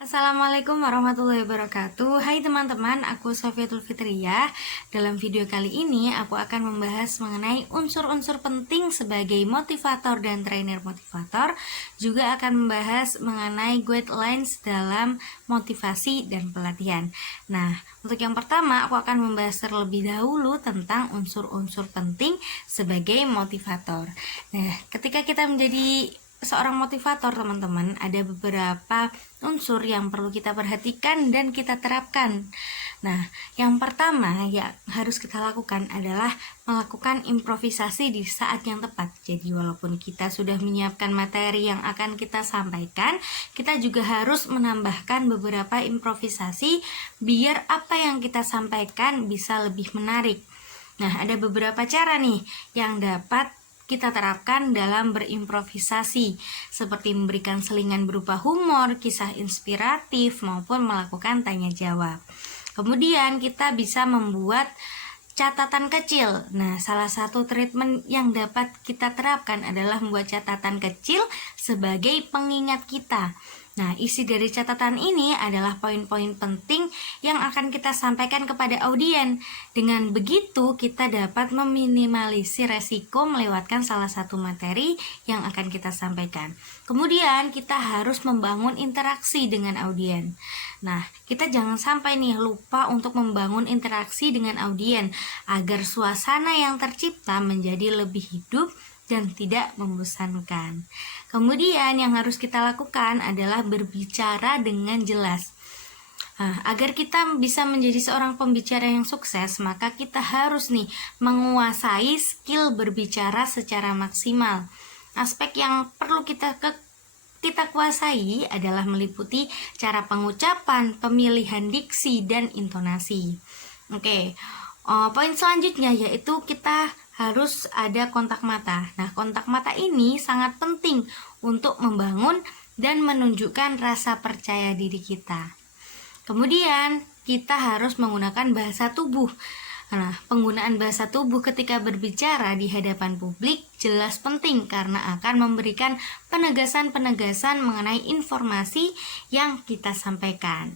Assalamualaikum warahmatullahi wabarakatuh. Hai teman-teman, aku Sofiatul Fitriyah. Dalam video kali ini aku akan membahas mengenai unsur-unsur penting sebagai motivator dan trainer motivator. Juga akan membahas mengenai guidelines dalam motivasi dan pelatihan. Nah, untuk yang pertama aku akan membahas terlebih dahulu tentang unsur-unsur penting sebagai motivator. Nah, ketika kita menjadi seorang motivator, teman-teman, ada beberapa unsur yang perlu kita perhatikan dan kita terapkan. Nah, yang pertama yang harus kita lakukan adalah melakukan improvisasi di saat yang tepat. Jadi walaupun kita sudah menyiapkan materi yang akan kita sampaikan, kita juga harus menambahkan beberapa improvisasi biar apa yang kita sampaikan bisa lebih menarik. Nah, ada beberapa cara nih yang dapat kita terapkan dalam berimprovisasi, seperti memberikan selingan berupa humor, kisah inspiratif, maupun melakukan tanya jawab. Kemudian kita bisa membuat catatan kecil. Nah, salah satu treatment yang dapat kita terapkan adalah membuat catatan kecil sebagai pengingat kita. Nah, isi dari catatan ini adalah poin-poin penting yang akan kita sampaikan kepada audien. Dengan begitu, kita dapat meminimalisir resiko melewatkan salah satu materi yang akan kita sampaikan. Kemudian, kita harus membangun interaksi dengan audien. Nah, kita jangan sampai nih lupa untuk membangun interaksi dengan audien agar suasana yang tercipta menjadi lebih hidup dan tidak membosankan. Kemudian yang harus kita lakukan adalah berbicara dengan jelas. Nah, agar kita bisa menjadi seorang pembicara yang sukses, maka kita harus nih menguasai skill berbicara secara maksimal. Aspek yang perlu kita kuasai adalah meliputi cara pengucapan, pemilihan diksi, dan intonasi. Poin selanjutnya yaitu kita harus ada kontak mata. Nah, kontak mata ini sangat penting untuk membangun dan menunjukkan rasa percaya diri kita. Kemudian, kita harus menggunakan bahasa tubuh. Nah, penggunaan bahasa tubuh ketika berbicara di hadapan publik jelas penting karena akan memberikan penegasan-penegasan mengenai informasi yang kita sampaikan.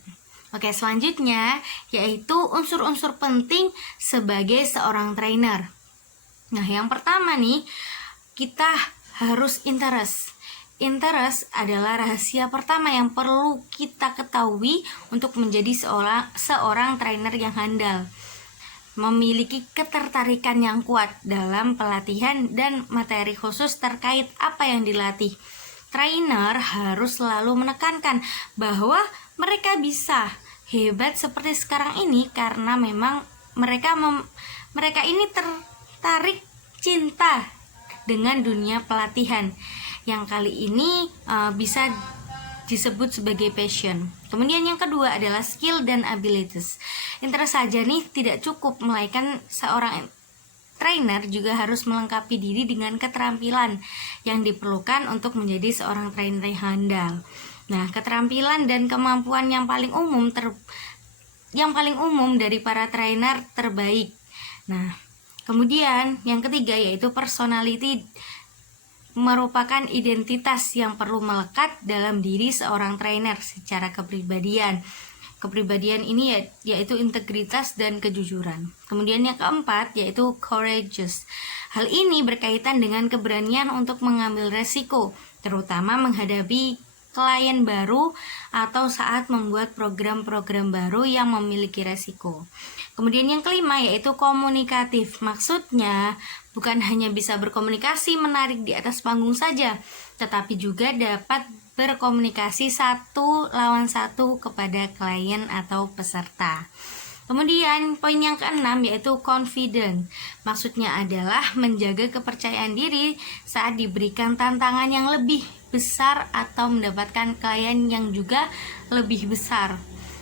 Selanjutnya yaitu unsur-unsur penting sebagai seorang trainer. Nah, yang pertama nih, kita harus interest. Interest adalah rahasia pertama yang perlu kita ketahui untuk menjadi seorang trainer yang handal. Memiliki ketertarikan yang kuat dalam pelatihan dan materi khusus terkait apa yang dilatih. Trainer harus selalu menekankan bahwa mereka bisa hebat seperti sekarang ini karena memang mereka ini tertarik cinta dengan dunia pelatihan yang kali ini bisa disebut sebagai passion. Kemudian yang kedua adalah skill dan abilities. Interest saja nih tidak cukup, melainkan seorang trainer juga harus melengkapi diri dengan keterampilan yang diperlukan untuk menjadi seorang trainer yang handal. Nah, keterampilan dan kemampuan yang paling umum dari para trainer terbaik. Nah, kemudian yang ketiga yaitu personality, merupakan identitas yang perlu melekat dalam diri seorang trainer secara kepribadian. Kepribadian ini yaitu integritas dan kejujuran. Kemudian yang keempat yaitu courageous. Hal ini berkaitan dengan keberanian untuk mengambil resiko, terutama menghadapi klien baru atau saat membuat program-program baru yang memiliki resiko. Kemudian yang kelima yaitu komunikatif. Maksudnya bukan hanya bisa berkomunikasi menarik di atas panggung saja, tetapi juga dapat berkomunikasi satu lawan satu kepada klien atau peserta. Kemudian poin yang keenam yaitu confident. Maksudnya adalah menjaga kepercayaan diri saat diberikan tantangan yang lebih besar atau mendapatkan klien yang juga lebih besar.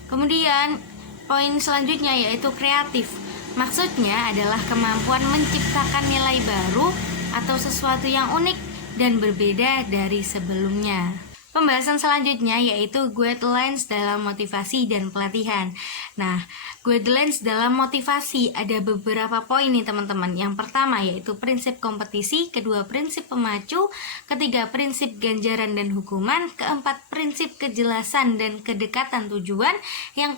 Kemudian poin selanjutnya yaitu kreatif. Maksudnya adalah kemampuan menciptakan nilai baru atau sesuatu yang unik dan berbeda dari sebelumnya. Pembahasan selanjutnya yaitu guidelines dalam motivasi dan pelatihan. Nah, Guidelines dalam motivasi ada beberapa poin nih teman-teman. Yang pertama yaitu prinsip kompetisi, kedua prinsip pemacu, ketiga prinsip ganjaran dan hukuman, keempat prinsip kejelasan dan kedekatan tujuan, yang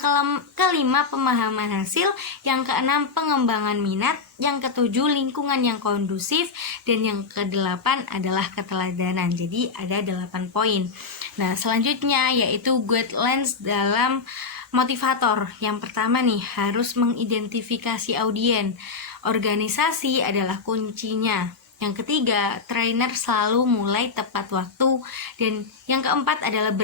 kelima pemahaman hasil, yang keenam pengembangan minat, yang ketujuh lingkungan yang kondusif, dan yang kedelapan adalah keteladanan. Jadi ada 8 poin. Nah selanjutnya yaitu guidelines dalam motivator. Yang pertama nih, harus mengidentifikasi audien. Organisasi adalah kuncinya. Yang ketiga, trainer selalu mulai tepat waktu. Dan yang keempat adalah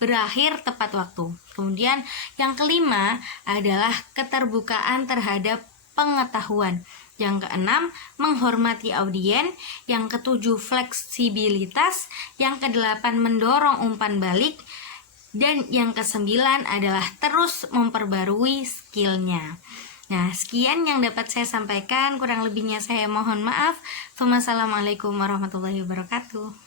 berakhir tepat waktu. Kemudian yang kelima adalah keterbukaan terhadap pengetahuan. Yang keenam, menghormati audien. Yang ketujuh, fleksibilitas. Yang kedelapan, mendorong umpan balik. Dan yang kesembilan adalah terus memperbarui skillnya. Nah, sekian yang dapat saya sampaikan. Kurang lebihnya saya mohon maaf. Wassalamualaikum warahmatullahi wabarakatuh.